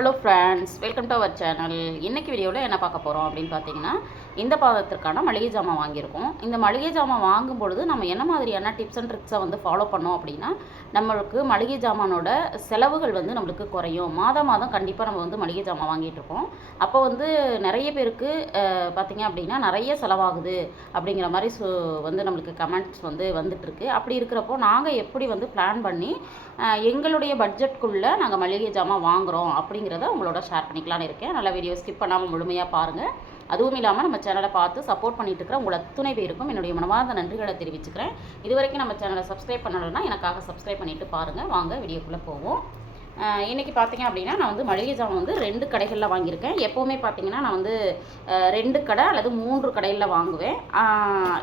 Hello friends, welcome to our channel. இன்றைக்கி வீடியோவில் என்ன பார்க்க போகிறோம் அப்படின்னு பார்த்தீங்கன்னா, இந்த பாதத்திற்கான மளிகை ஜாமான் வாங்கியிருக்கோம். இந்த மளிகை ஜாமான் வாங்கும் பொழுது நம்ம என்ன மாதிரியான டிப்ஸ் அண்ட் ட்ரிக்ஸை வந்து ஃபாலோ பண்ணோம் அப்படின்னா, நம்மளுக்கு மளிகை ஜாமானோட செலவுகள் வந்து நம்மளுக்கு குறையும். மாதம் மாதம் கண்டிப்பாக நம்ம வந்து மளிகை ஜாமான் வாங்கிட்டுருப்போம். அப்போ வந்து நிறைய பேருக்கு பார்த்திங்க அப்படின்னா நிறைய செலவாகுது அப்படிங்கிற மாதிரி வந்து நம்மளுக்கு கமெண்ட்ஸ் வந்து வந்துட்டுருக்கு. அப்படி இருக்கிறப்போ நாங்கள் எப்படி வந்து பிளான் பண்ணி எங்களுடைய பட்ஜெட்குள்ளே நாங்கள் மளிகை ஜாமான் வாங்குகிறோம் அப்படிங்கிறத உங்களோட ஷேர் பண்ணிக்கலான்னு இருக்கேன். நல்ல வீடியோ ஸ்கிப் பண்ணாமல் முழுமையாக பாருங்கள். அதுவும் இல்லாமல் நம்ம சேனலை பார்த்து சப்போர்ட் பண்ணிட்டு இருக்கிற உங்கள் அத்துணை பேருக்கும் என்னுடைய மனமார்ந்த நன்றிகளை தெரிவிச்சுக்கிறேன். இது வரைக்கும் நம்ம சேனலை சப்ஸ்கிரைப் பண்ணலைன்னா எனக்காக சப்ஸ்கிரைப் பண்ணிவிட்டு பாருங்கள். வாங்க வீடியோக்குள்ளே போவோம். இன்றைக்கி பார்த்திங்க அப்படின்னா நான் வந்து மளிகை ஜாமான் வந்து 2 கடைகளில் வாங்கியிருக்கேன். எப்போவுமே பார்த்திங்கன்னா நான் வந்து 2 கடை அல்லது 3 கடையில் வாங்குவேன்.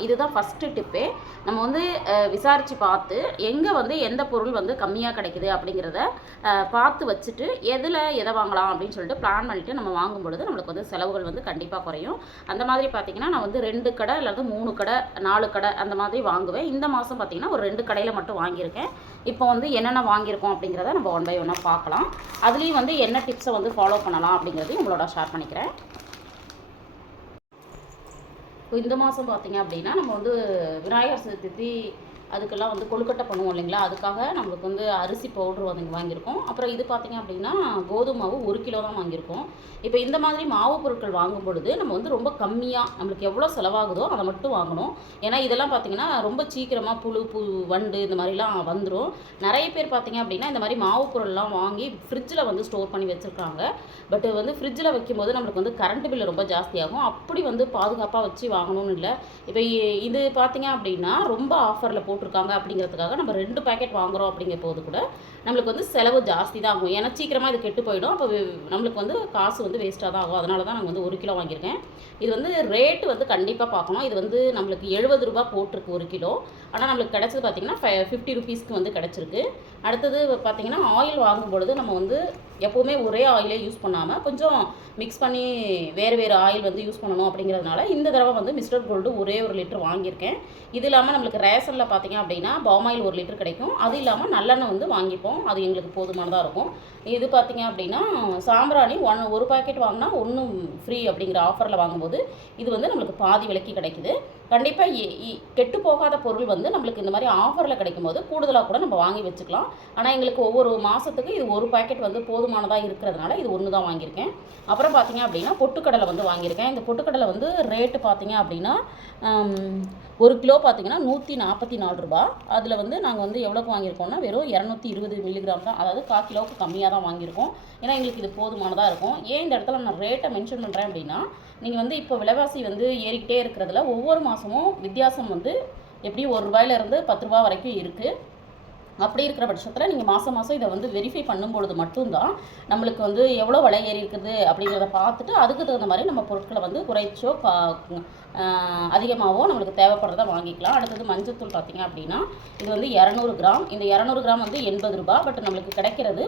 இதுதான் ஃபஸ்ட்டு டிப்பே. நம்ம வந்து விசாரித்து பார்த்து எங்கே வந்து எந்த பொருள் வந்து கம்மியாக கிடைக்குது அப்படிங்கிறத பார்த்து வச்சுட்டு எதை வாங்கலாம் அப்படின்னு சொல்லிட்டு பிளான் பண்ணிவிட்டு நம்ம வாங்கும் பொழுது நம்மளுக்கு வந்து செலவுகள் வந்து கண்டிப்பாக குறையும். அந்த மாதிரி பார்த்திங்கன்னா நான் வந்து 2 கடை அல்லது 3 கடை 4 கடை அந்த மாதிரி வாங்குவேன். இந்த மாதம் பார்த்திங்கன்னா ஒரு 2 கடையில் மட்டும் வாங்கியிருக்கேன். இப்போ வந்து என்னென்ன வாங்கியிருக்கோம் அப்படிங்கிறத நம்ம 1 by 1 பார்க்கலாம். அதுலேயும் வந்து என்ன டிப்ஸை வந்து ஃபாலோ பண்ணலாம் அப்படிங்கிறதையும் உங்களோட ஷேர் பண்ணிக்கிறேன். இப்போ இந்த மாதம் பார்த்திங்க அப்படின்னா நம்ம வந்து விநாயகர் சதுர்த்தி அதுக்கெல்லாம் வந்து கொழுக்கட்டை பண்ணுவோம் இல்லைங்களா, அதுக்காக நம்மளுக்கு வந்து அரிசி பவுட்ரு வந்து வாங்கியிருக்கோம். அப்புறம் இது பார்த்திங்க அப்படின்னா கோதுமை மாவு 1 கிலோ தான் வாங்கியிருக்கோம். இப்போ இந்த மாதிரி மாவு பொருட்கள் வாங்கும் பொழுது நம்ம வந்து ரொம்ப கம்மியாக நம்மளுக்கு எவ்வளோ செலவாகுதோ அதை மட்டும் வாங்கணும். ஏன்னா இதெல்லாம் பார்த்திங்கன்னா ரொம்ப சீக்கிரமாக புழு வண்டு இந்த மாதிரிலாம் வந்துடும். நிறைய பேர் பார்த்திங்க அப்படின்னா இந்த மாதிரி மாவு பொருள்லாம் வாங்கி ஃப்ரிட்ஜில் வந்து ஸ்டோர் பண்ணி வச்சுருக்காங்க. பட் வந்து ஃப்ரிட்ஜில் வைக்கும்போது நம்மளுக்கு வந்து கரண்ட் பில்லு ரொம்ப ஜாஸ்தியாகும். அப்படி வந்து பாதுகாப்பாக வச்சு வாங்கணும்னு இல்லை. இப்போ இது பார்த்திங்க அப்படின்னா ரொம்ப ஆஃபரில் போட்டிருக்காங்க அப்படிங்கிறதுக்காக நம்ம 2 பேக்கெட் வாங்குகிறோம் அப்படிங்கிற போது கூட நம்மளுக்கு வந்து செலவு ஜாஸ்தி தான் ஆகும். ஏன்னா சீக்கிரமாக இது கெட்டு போயிடும். அப்போ நம்மளுக்கு வந்து காசு வந்து வேஸ்ட்டாக தான் ஆகும். அதனால தான் நாங்கள் வந்து 1 கிலோ வாங்கியிருக்கேன். இது வந்து ரேட்டு வந்து கண்டிப்பாக பார்க்கணும். இது வந்து நம்மளுக்கு 70 ரூபா போட்டிருக்கு 1 கிலோ. ஆனால் நம்மளுக்கு கிடச்சது பார்த்திங்கன்னா 50 ருபீஸ்க்கு வந்து கிடச்சிருக்கு. அடுத்தது பார்த்திங்கன்னா ஆயில் வாங்கும் பொழுது நம்ம வந்து எப்போவுமே ஒரே ஆயிலே யூஸ் பண்ணாமல் கொஞ்சம் மிக்ஸ் பண்ணி வேறு ஆயில் வந்து யூஸ் பண்ணணும் அப்படிங்கிறதுனால இந்த தடவை வந்து மிஸ்டர் கோல்டு ஒரே 1 லிட்டர் வாங்கியிருக்கேன். இது இல்லாமல் நம்மளுக்கு ரேஷனில் பார்த்திங்க அப்படின்னா பாம் ஆயில் 1 லிட்டர் கிடைக்கும். அது இல்லாமல் நல்லெண்ணெய் வந்து வாங்கிப்போம். அது எங்களுக்கு போதுமானதாக இருக்கும். இது பார்த்திங்க அப்படின்னா சாம்பிராணி 1 பாக்கெட் வாங்கினா 1 ஃப்ரீ அப்படிங்கிற ஆஃபரில் வாங்கும்போது இது வந்து நம்மளுக்கு பாதி விலைக்கு கிடைக்குது. கண்டிப்பாக கெட்டு போகாத பொருள் வந்து நம்மளுக்கு இந்த மாதிரி ஆஃபரில் கிடைக்கும் போது கூடுதலாக கூட நம்ம வாங்கி வச்சுக்கலாம். ஆனால் எங்களுக்கு ஒவ்வொரு மாதத்துக்கு இது 1 பாக்கெட் வந்து போதுமானதாக இருக்கிறதுனால இது 1 தான் வாங்கியிருக்கேன். அப்புறம் பார்த்திங்க அப்படின்னா பொட்டுக்கடலை வந்து வாங்கியிருக்கேன். இந்த பொட்டுக்கடலை வந்து ரேட்டு பார்த்திங்க அப்படின்னா 1 கிலோ பார்த்திங்கன்னா 144 ரூபா. அதில் வந்து நாங்கள் வந்து எவ்வளோக்கு வாங்கியிருக்கோம்னா வெறும் 220 மில்லிகிராம் தான். அதாவது 1/4 கிலோவுக்கு கம்மியாக தான் வாங்கியிருக்கோம். ஏன்னா எங்களுக்கு இது போதுமானதாக இருக்கும். ஏன் இந்த இடத்துல நான் ரேட்டை மென்ஷன் பண்ணுறேன் அப்படின்னா, நீங்கள் வந்து இப்போ விலைவாசி வந்து ஏறிக்கிட்டே இருக்கிறதுல ஒவ்வொரு மாதமும் வித்தியாசம் வந்து எப்படியும் 1 ரூபாயிலேருந்து 10 ரூபா வரைக்கும் இருக்குது. அப்படி இருக்கிற பட்சத்தில் நீங்கள் மாதம் இதை வந்து வெரிஃபை பண்ணும்பொழுது மட்டும்தான் நம்மளுக்கு வந்து எவ்வளோ விலை ஏறி இருக்குது அப்படிங்கிறத பார்த்துட்டு அதுக்கு தகுந்த மாதிரி நம்ம பொருட்களை வந்து குறைச்சோ அதிகமாகவோ நம்மளுக்கு தேவைப்படுறத வாங்கிக்கலாம். அடுத்தது மஞ்சத்தூள் பார்த்திங்க அப்படின்னா இது வந்து 200 கிராம். இந்த 200 கிராம் வந்து 80 ரூபா. பட் நம்மளுக்கு கிடைக்கிறது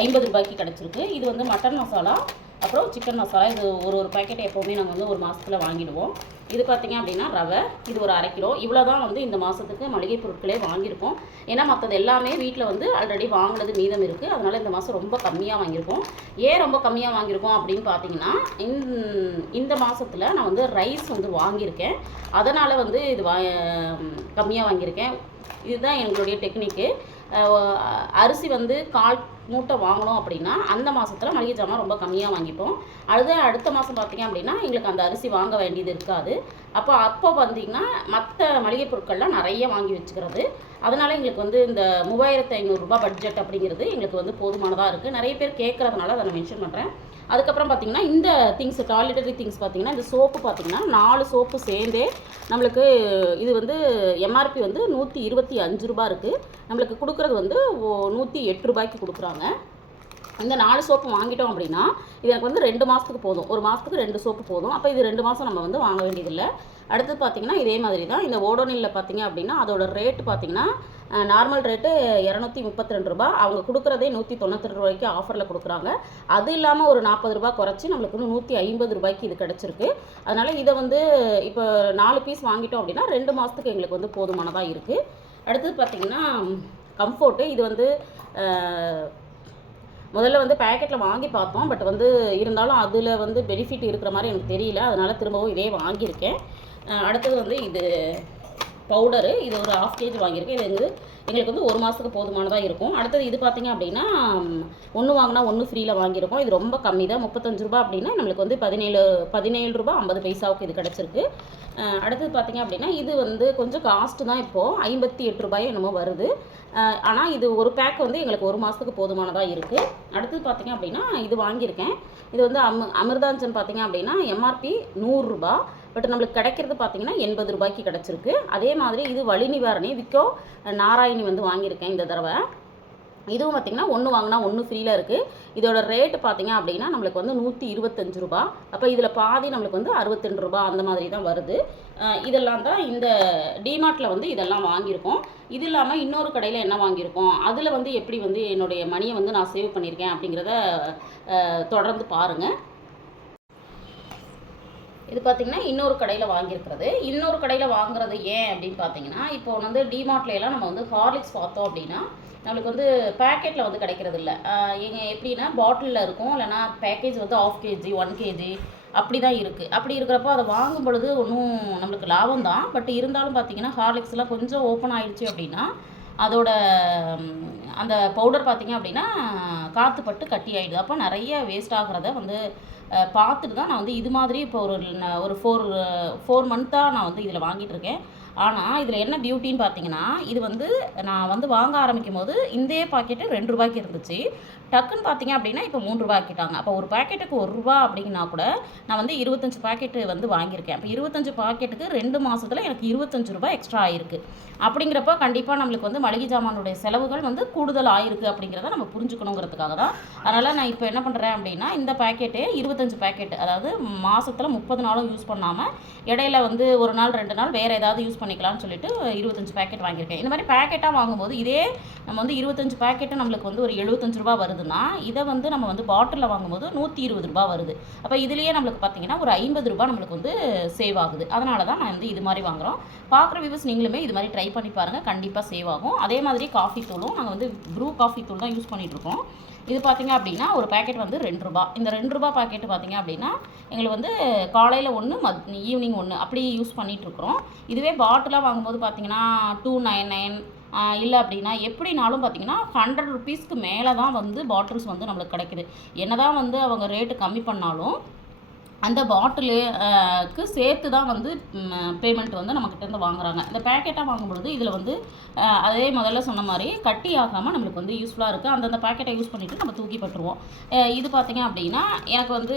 50 ரூபாய்க்கு கிடச்சிருக்கு. இது வந்து மட்டன் மசாலா அப்புறம் சிக்கன் மசாலா. இது ஒரு பாக்கெட் எப்போவுமே நாங்கள் வந்து 1 மாதத்தில் வாங்கிடுவோம். இது பார்த்திங்க அப்படின்னா ரவை. இது ஒரு 1/2 கிலோ. இவ்வளோ தான் வந்து இந்த மாதத்துக்கு மளிகை பொருட்களே வாங்கியிருக்கோம். ஏன்னா மற்றது எல்லாமே வீட்டில் வந்து ஆல்ரெடி வாங்கினது மீதம் இருக்குது. அதனால் இந்த மாதம் ரொம்ப கம்மியாக வாங்கியிருக்கோம். ஏன் ரொம்ப கம்மியாக வாங்கியிருக்கோம் அப்படின்னு பார்த்தீங்கன்னா, இந்த மாதத்தில் நான் வந்து ரைஸ் வந்து வாங்கியிருக்கேன். அதனால் வந்து இது கம்மியாக வாங்கியிருக்கேன். இதுதான் எங்களுடைய டெக்னிக்கு. அரிசி வந்து 1/4 மூட்டை வாங்கணும் அப்படின்னா அந்த மாதத்தில் மளிகை ஜாமான் ரொம்ப கம்மியாக வாங்கிப்போம். அடுத்த மாதம் பார்த்திங்க அப்படின்னா எங்களுக்கு அந்த அரிசி வாங்க வேண்டியது இருக்காது. அப்போ பார்த்திங்கன்னா மற்ற மளிகை பொருட்கள்லாம் நிறைய வாங்கி வச்சுக்கிறது. அதனால் எங்களுக்கு வந்து இந்த 3500 ரூபா பட்ஜெட் அப்படிங்கிறது எங்களுக்கு வந்து போதுமானதாக இருக்குது. நிறைய பேர் கேட்குறதுனால அதை நான் மென்ஷன் பண்ணுறேன். அதுக்கப்புறம் பார்த்திங்கன்னா இந்த திங்ஸ் டாய்லெட்டரி திங்ஸ் பார்த்திங்கன்னா இந்த சோப்பு பார்த்திங்கன்னா 4 சோப்பு சேர்ந்தே நம்மளுக்கு இது வந்து எம்ஆர்பி வந்து 125 ரூபா இருக்குது. நம்மளுக்கு கொடுக்குறது வந்து 108 ரூபாய்க்கு கொடுக்குறாங்க. இந்த 4 சோப்பு வாங்கிட்டோம் அப்படின்னா இது எனக்கு வந்து 2 மாதத்துக்கு போதும். 1 மாதத்துக்கு 2 சோப்பு போதும். அப்போ இது 2 மாதம் நம்ம வந்து வாங்க வேண்டியதில்லை. அடுத்தது பார்த்திங்கன்னா இதே மாதிரி தான் இந்த ஓடோனிலில் பார்த்திங்க அப்படின்னா அதோட ரேட்டு பார்த்திங்கன்னா நார்மல் ரேட்டு 232 ரூபா. அவங்க கொடுக்குறதே 192 ரூபாய்க்கு ஆஃபரில் கொடுக்குறாங்க. அது இல்லாமல் ஒரு 40 ரூபா குறைச்சி நம்மளுக்கு வந்து 150 ரூபாய்க்கு இது கிடச்சிருக்கு. அதனால் இதை வந்து இப்போ 4 பீஸ் வாங்கிட்டோம் அப்படின்னா 2 மாதத்துக்கு எங்களுக்கு வந்து போதுமானதாக இருக்குது. அடுத்தது பார்த்திங்கன்னா கம்ஃபோர்ட்டு. இது வந்து முதல்ல வந்து பேக்கெட்டில் வாங்கி பார்த்தோம். பட் வந்து இருந்தாலும் அதில் வந்து பெனிஃபிட் இருக்கிற மாதிரி எனக்கு தெரியல. அதனால் திரும்பவும் இதே வாங்கியிருக்கேன். அடுத்தது வந்து இது பவுடரு. இது ஒரு 1/2 kg வாங்கியிருக்கேன். இது எங்களுக்கு வந்து 1 மாதத்துக்கு போதுமானதாக இருக்கும். அடுத்தது இது பார்த்திங்க அப்படின்னா 1 வாங்கினா 1 ஃப்ரீயில் வாங்கியிருக்கோம். இது ரொம்ப கம்மி தான். 35 ரூபா அப்படின்னா நம்மளுக்கு வந்து 17 ரூபா 50 பைசாவுக்கு இது கிடச்சிருக்கு. அடுத்தது பார்த்திங்க அப்படின்னா இது வந்து கொஞ்சம் காஸ்ட்டு தான். இப்போது 58 ரூபாயோ என்னமோ வருது. ஆனால் இது ஒரு பேக் வந்து எங்களுக்கு 1 மாதத்துக்கு போதுமானதாக இருக்குது. அடுத்தது பார்த்திங்க அப்படின்னா இது வாங்கியிருக்கேன். இது வந்து அமிர்தாஞ்சன் பார்த்திங்க அப்படின்னா எம்ஆர்பி 100 ரூபா. பட் நம்மளுக்கு கிடைக்கிறது பார்த்திங்கன்னா 80 ரூபாய்க்கு கிடச்சிருக்கு. அதே மாதிரி இது வலி நிவாரணி விக்கோ நாராயணி வந்து வாங்கியிருக்கேன் இந்த தடவை. இதுவும் பார்த்திங்கன்னா 1 வாங்கினா 1 ஃப்ரீயில் இருக்குது. இதோட ரேட்டு பார்த்திங்க அப்படின்னா நம்மளுக்கு வந்து 125 ரூபா. அப்போ இதில் பாதி நம்மளுக்கு வந்து 62 ரூபா அந்த மாதிரி தான் வருது. இதெல்லாம் தான் இந்த டிமார்ட்டில் வந்து இதெல்லாம் வாங்கியிருக்கோம். இது இல்லாமல் இன்னொரு கடையில் என்ன வாங்கியிருக்கோம், அதில் வந்து எப்படி வந்து என்னுடைய மணியை வந்து நான் சேவ் பண்ணியிருக்கேன் அப்படிங்கிறத தொடர்ந்து பாருங்கள். இது பார்த்திங்கன்னா இன்னொரு கடையில் வாங்கியிருக்கிறது. இன்னொரு கடையில் வாங்குறது ஏன் அப்படின்னு பார்த்தீங்கன்னா, இப்போ வந்து டிமார்ட்லாம் நம்ம வந்து ஹார்லிக்ஸ் பார்த்தோம் அப்படின்னா நம்மளுக்கு வந்து பேக்கெட்டில் வந்து கிடைக்கிறது இல்லை. எப்படின்னா பாட்டிலில் இருக்கும், இல்லைனா பேக்கேஜ் வந்து 1/2 kg 1 kg அப்படி தான் இருக்குது. அப்படி இருக்கிறப்போ அதை வாங்கும் பொழுது ஒன்றும் நம்மளுக்கு லாபம் தான். பட் இருந்தாலும் பார்த்திங்கன்னா ஹார்லிக்ஸ்லாம் கொஞ்சம் ஓப்பன் ஆகிடுச்சு அப்படின்னா அதோட அந்த பவுடர் பார்த்திங்க அப்படின்னா காற்றுப்பட்டு கட்டி ஆகிடுது. அப்போ நிறைய வேஸ்ட் ஆகிறத வந்து பார்த்துட்டு தான் நான் வந்து இது மாதிரி இப்போ ஒரு 4 மந்த்தாக நான் வந்து இதில் வாங்கிட்டுருக்கேன். ஆனால் இதில் என்ன பியூட்டின்னு பார்த்தீங்கன்னா, இது வந்து நான் வந்து வாங்க ஆரம்பிக்கும் போது இந்தே பாக்கெட்டு 2 ரூபாய்க்கு இருந்துச்சு. டக்குன்னு பார்த்தீங்க அப்படின்னா இப்போ 3 ரூபா ஆக்கிட்டாங்க. அப்போ ஒரு பாக்கெட்டுக்கு 1 ரூபா அப்படின்னா கூட நான் வந்து 25 பாக்கெட்டு வந்து வாங்கியிருக்கேன். அப்போ 25 பாக்கெட்டுக்கு 2 மாதத்தில் எனக்கு 25 ரூபா எக்ஸ்ட்ரா ஆயிருக்கு. அப்படிங்கிறப்ப கண்டிப்பாக நம்மளுக்கு வந்து மளிகை ஜாமானுடைய செலவுகள் வந்து கூடுதல் ஆயிருக்கு அப்படிங்கிறத நம்ம புரிஞ்சுக்கணுங்கிறதுக்காக தான். அதனால் நான் இப்போ என்ன பண்ணுறேன் அப்படின்னா இந்த பாக்கெட்டே 25 பாக்கெட், அதாவது மாதத்தில் 30 நாளும் யூஸ் பண்ணாமல் இடையில வந்து 1 நாள் 2 நாள் வேறு ஏதாவது யூஸ் பண்ணிக்கலாம்னு சொல்லிட்டு 25 பாக்கெட் வாங்கியிருக்கேன். இந்த மாதிரி பேக்கெட்டாக வாங்கும்போது இதே நம்ம வந்து 25 பாக்கெட்டு நம்மளுக்கு வந்து ஒரு 75 ரூபா வருதுன்னா, இதை வந்து நம்ம வந்து பாட்டிலில் வாங்கும்போது 120 ரூபா வருது. அப்போ இதுலேயே நம்மளுக்கு பார்த்தீங்கன்னா ஒரு 50 ரூபா நம்மளுக்கு வந்து சேவ் ஆகுது. அதனால தான் நான் வந்து இது மாதிரி வாங்குகிறோம். பார்க்குற வியூவர்ஸ் நீங்களுமே இது மாதிரி ட்ரை பண்ணி பாருங்கள், கண்டிப்பாக சேவ் ஆகும். அதே மாதிரி காஃபி தூளும் நாங்கள் வந்து ப்ரூ காஃபி தூள் தான் யூஸ் பண்ணிகிட்ருக்கோம். இது பார்த்திங்க அப்படின்னா ஒரு பேக்கெட் வந்து 2 ரூபா. இந்த 2 ரூபா பாக்கெட்டு பார்த்திங்க அப்படின்னா எங்களுக்கு வந்து காலையில் 1 ஈவினிங் 1 அப்படி யூஸ் பண்ணிகிட்ருக்குறோம். இதுவே பாட்டிலாக வாங்கும்போது பார்த்திங்கன்னா 299 இல்லை அப்படின்னா எப்படினாலும் பார்த்திங்கன்னா 100 ருபீஸ்க்கு மேலே தான் வந்து பாட்டில்ஸ் வந்து நம்மளுக்கு கிடைக்குது. என்ன தான் வந்து அவங்க ரேட்டு கம்மி பண்ணாலும் அந்த பாட்டிலுக்கு சேர்த்து தான் வந்து பேமெண்ட் வந்து நம்மக்கிட்டேருந்து வாங்குறாங்க. இந்த பேக்கெட்டாக வாங்கும்பொழுது இதில் வந்து அதே முதல்ல சொன்ன மாதிரி கட்டி ஆகாமல் நம்மளுக்கு வந்து யூஸ்ஃபுல்லாக இருக்குது. அந்தந்த பேக்கெட்டை யூஸ் பண்ணிவிட்டு நம்ம தூக்கி பட்டுருவோம். இது பார்த்திங்க அப்படின்னா எனக்கு வந்து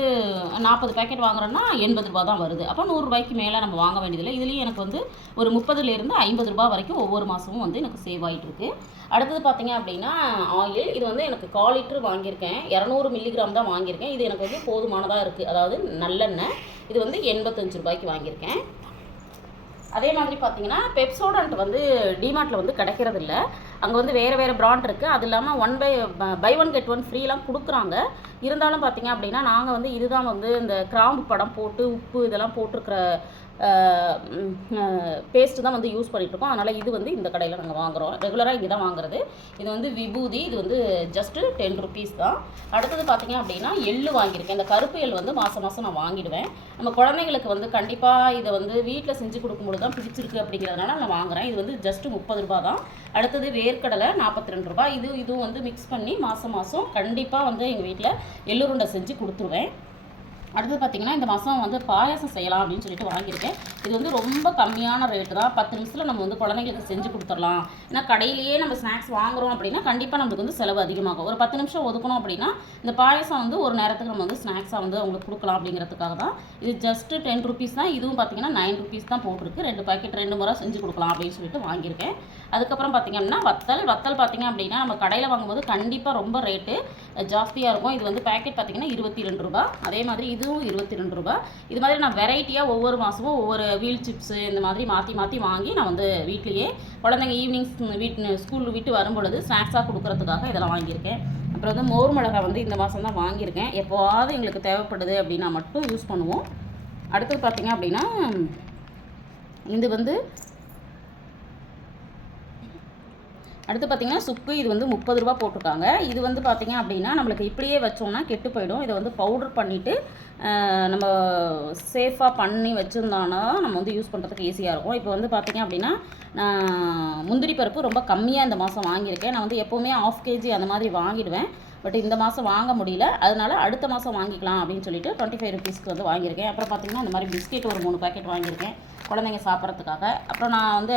40 பேக்கெட் வாங்குறோன்னா 80 ரூபா தான் வருது. அப்போ 100 ரூபாய்க்கு மேலே நம்ம வாங்க வேண்டியதில்லை. இதுலேயும் எனக்கு வந்து ஒரு 30லேருந்து 50 ரூபா வரைக்கும் ஒவ்வொரு மாதமும் வந்து எனக்கு சேவ் ஆகிட்டுருக்கு. அடுத்தது பார்த்திங்க அப்படின்னா ஆயில். இது வந்து எனக்கு 1/4 லிட்டர் வாங்கியிருக்கேன். 200 மில்லிகிராம் தான் வாங்கியிருக்கேன். இது எனக்கு வந்து போதுமானதாக இருக்குது. அதாவது நல்லெண்ணெய். இது வந்து 85 ரூபாய்க்கு வாங்கியிருக்கேன். அதே மாதிரி பார்த்திங்கன்னா பெப்சோடன்ட் வந்து டிமார்ட்டில் வந்து கிடைக்கிறதில்ல. அங்கே வந்து வேறு பிராண்ட் இருக்குது. அது இல்லாமல் பை ஒன் கெட் ஒன் ஃப்ரீலாம் கொடுக்குறாங்க. இருந்தாலும் பார்த்திங்க அப்படின்னா நாங்கள் வந்து இதுதான் வந்து இந்த கிராம்பு படம் போட்டு உப்பு இதெல்லாம் போட்டிருக்கிற பேஸ்ட்டு தான் வந்து யூஸ் பண்ணிகிட்ருக்கோம். அதனால் இது வந்து இந்த கடையில் நாங்கள் வாங்குகிறோம். ரெகுலராக இங்கே தான் வாங்குறது. இது வந்து விபூதி. இது வந்து ஜஸ்ட்டு 10 ருபீஸ் தான். அடுத்தது பார்த்திங்க அப்படின்னா எள்ளு வாங்கியிருக்கேன். இந்த கருப்பு எள் வந்து மாதம் நான் வாங்கிடுவேன். நம்ம குழந்தைங்களுக்கு வந்து கண்டிப்பாக இதை வந்து வீட்டில் செஞ்சு கொடுக்கும்போது தான் பிடிச்சிருக்கு அப்படிங்கிறதுனால நான் வாங்குகிறேன். இது வந்து ஜஸ்ட்டு 30 ரூபா தான். அடுத்தது வேர்க்கடலை 42 ரூபா. இதுவும் வந்து மிக்ஸ் பண்ணி மாதம் கண்டிப்பாக வந்து எங்கள் வீட்டில் எள்ளுருண்டை செஞ்சு கொடுத்துருவேன். அடுத்தது பார்த்திங்கன்னா இந்த மாதம் வந்து பாயாசம் செய்யலாம் அப்படின்னு சொல்லிட்டு வாங்கியிருக்கேன். இது வந்து ரொம்ப கம்மியான ரேட்டு தான். 10 நிமிஷத்தில் நம்ம வந்து குழந்தைங்களுக்கு செஞ்சு கொடுத்துடலாம். ஏன்னா கடையிலேயே நம்ம ஸ்நாக்ஸ் வாங்குகிறோம் அப்படின்னா கண்டிப்பாக நம்மளுக்கு வந்து செலவு அதிகமாகும். ஒரு 10 நிமிஷம் ஒதுக்கணும் அப்படின்னா இந்த பாயாசம் வந்து ஒரு நேரத்துக்கு நம்ம வந்து ஸ்நாக்ஸாக வந்து அவங்களுக்கு கொடுக்கலாம் அப்படிங்கிறதுக்காக தான். இது ஜஸ்ட்டு 10 ருபீஸ் தான். இதுவும் பார்த்திங்கன்னா 9 ருபீஸ் தான் போட்டிருக்கு. 2 பாக்கெட் 2 முறை செஞ்சு கொடுக்கலாம் அப்படின்னு சொல்லிட்டு வாங்கியிருக்கேன். அதுக்கப்புறம் பார்த்திங்க அப்படின்னா வத்தல் பார்த்திங்க அப்படின்னா நம்ம கடையில் வாங்கும்போது கண்டிப்பாக ரொம்ப ரேட்டு ஜாஸ்தியாக இருக்கும். இது வந்து பேக்கெட் பார்த்திங்கன்னா 22 ரூபா. அதே மாதிரி இதுவும் 22 ரூபா. இது மாதிரி நான் வெரைட்டியாக ஒவ்வொரு மாதமும் ஒவ்வொரு வீல் சிப்ஸு இந்த மாதிரி மாற்றி வாங்கி நான் வந்து வீட்லேயே குழந்தைங்க ஈவினிங் ஸ்கூல் விட்டு வரும்பொழுது ஸ்நாக்ஸாக கொடுக்குறதுக்காக இதெல்லாம் வாங்கியிருக்கேன். அப்புறம் வந்து மோர் மிளகாய் வந்து இந்த மாதம் தான் வாங்கியிருக்கேன். எப்போவாவது எங்களுக்கு தேவைப்படுது அப்படின்னா மட்டும் யூஸ் பண்ணுவோம். அடுத்தது பார்த்திங்க அப்படின்னா இது வந்து அடுத்து பார்த்திங்கன்னா சுக்கு இது வந்து 30 ரூபா போட்டிருக்காங்க. இது வந்து பார்த்திங்க அப்படின்னா நம்மளுக்கு இப்படியே வச்சோம்னா கெட்டு போயிடும். இதை வந்து பவுடர் பண்ணிவிட்டு நம்ம சேஃபாக பண்ணி வச்சுருந்தோன்னா நம்ம வந்து யூஸ் பண்ணுறதுக்கு ஈஸியாக இருக்கும். இப்போ வந்து பார்த்திங்க அப்படின்னா நான் முந்திரி பருப்பு ரொம்ப கம்மியாக இந்த மாதம் வாங்கியிருக்கேன். நான் வந்து எப்போவுமே 1/2 kg அந்த மாதிரி வாங்கிடுவேன். பட் இந்த மாதம் வாங்க முடியல, அதனால அடுத்த மாதம் வாங்கிக்கலாம் அப்படின்னு சொல்லிட்டு 25 ருபீஸ்க்கு வந்து வாங்கியிருக்கேன். அப்புறம் பார்த்திங்கன்னா இந்த மாதிரி பிஸ்கெட் ஒரு 3 பாக்கெட் வாங்கியிருக்கேன் குழந்தைங்க சாப்பிட்றதுக்காக. அப்புறம் நான் வந்து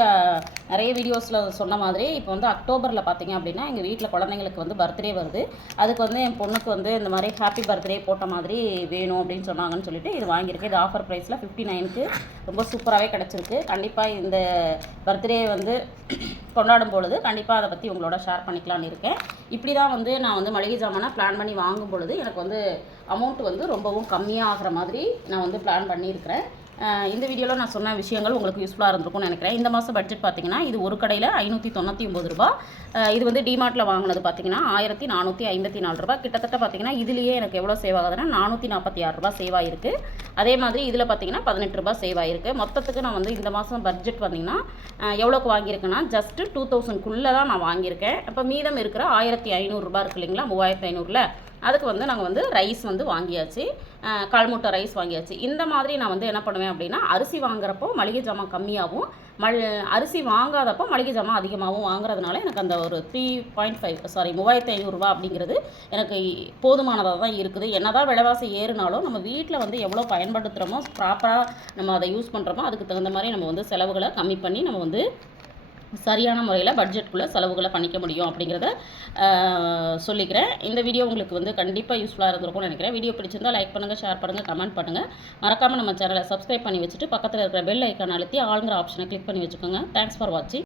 நிறைய வீடியோஸில் சொன்ன மாதிரி இப்போ வந்து அக்டோபரில் பார்த்திங்க அப்படின்னா எங்கள் வீட்டில் குழந்தைங்களுக்கு வந்து பர்த்டே வருது. அதுக்கு வந்து என் பொண்ணுக்கு வந்து இந்த மாதிரி ஹாப்பி பர்த்டே போட்ட மாதிரி வேணும் அப்படின்னு சொன்னாங்கன்னு சொல்லிட்டு இது வாங்கியிருக்கேன். இது ஆஃபர் ப்ரைஸில் 59க்கு ரொம்ப சூப்பராகவே கிடச்சிருக்கு. கண்டிப்பாக இந்த பர்த்டே வந்து கொண்டாடும் பொழுது கண்டிப்பாக அதை பற்றி உங்களோட ஷேர் பண்ணிக்கலான்னு இருக்கேன். இப்படி தான் வந்து நான் வந்து மளிகை ஜாமானை பிளான் பண்ணி வாங்கும் பொழுது எனக்கு வந்து அமௌண்ட் வந்து ரொம்பவும் கம்மியாக ஆகிற மாதிரி நான் வந்து பிளான் பண்ணியிருக்கிறேன். இந்த வீடியோவில் நான் சொன்ன விஷயங்கள் உங்களுக்கு யூஸ்ஃபுல்லாக இருந்திருக்கும்னு நினைக்கிறேன். இந்த மாதம் பட்ஜெட் பார்த்திங்கன்னா இது ஒரு கடையில் 599 ரூபா. இது வந்து டிமார்ட்டில் வாங்கினது பார்த்திங்கன்னா 1454 ரூபா. கிட்டத்தட்ட பார்த்திங்கன்னா இதுலேயே எனக்கு எவ்வளோ சேவ் ஆகுதுன்னா 446 ரூபா சேவ் ஆகிருக்கு. அதே மாதிரி இதில் பார்த்திங்கன்னா 18 ரூபா சேவ் ஆகிருக்கு. மொத்தத்துக்கு நான் வந்து இந்த மாதம் பட்ஜெட் பார்த்திங்கன்னா எவ்வளோக்கு வாங்கியிருக்கேன்னா ஜஸ்ட்டு 2000க்குள்ளே தான் நான் வாங்கியிருக்கேன். அப்போ மீதம் இருக்கிற 1500 ரூபா இருக்குது இல்லைங்களா, 3500ல் அதுக்கு வந்து நாங்கள் வந்து ரைஸ் வந்து வாங்கியாச்சு, 1/4 மூட்டை ரைஸ் வாங்கியாச்சு. இந்த மாதிரி நான் வந்து என்ன பண்ணுவேன் அப்படின்னா அரிசி வாங்குறப்போ மளிகை ஜாமான் கம்மியாகவும் அரிசி வாங்காதப்போ மளிகை ஜாமான் அதிகமாகவும் வாங்குறதுனால எனக்கு அந்த ஒரு 3500 ரூபா அப்படிங்கிறது எனக்கு போதுமானதாக தான் இருக்குது. என்னதான் விலைவாசி ஏறினாலும் நம்ம வீட்டில் வந்து எவ்வளோ பயன்படுத்துகிறோமோ ப்ராப்பராக நம்ம அதை யூஸ் பண்ணுறோமோ அதுக்கு தகுந்த மாதிரி நம்ம வந்து செலவுகளை கம்மி பண்ணி நம்ம வந்து சரியான முறையில் பட்ஜெட்டுக்குள்ளே செலவுகளை பண்ணிக்க முடியும் அப்படிங்கிறத சொல்லிக்கிறேன். இந்த வீடியோ உங்களுக்கு வந்து கண்டிப்பாக யூஸ்ஃபுல்லாக இருந்திருக்கும்னு நினைக்கிறேன். வீடியோ பிடிச்சிருந்தால் லைக் பண்ணுங்கள், ஷேர் பண்ணுங்கள், கமெண்ட் பண்ணுங்கள். மறக்காமல் நம்ம சேனலை சப்ஸ்கிரைப் பண்ணி வச்சுட்டு பக்கத்தில் இருக்கிற பெல் ஐக்கான் அழுத்தி ஆளுங்கிற ஆப்ஷனை கிளிக் பண்ணி வச்சுக்கோங்க. தேங்க்ஸ் ஃபார் வாட்சிங்.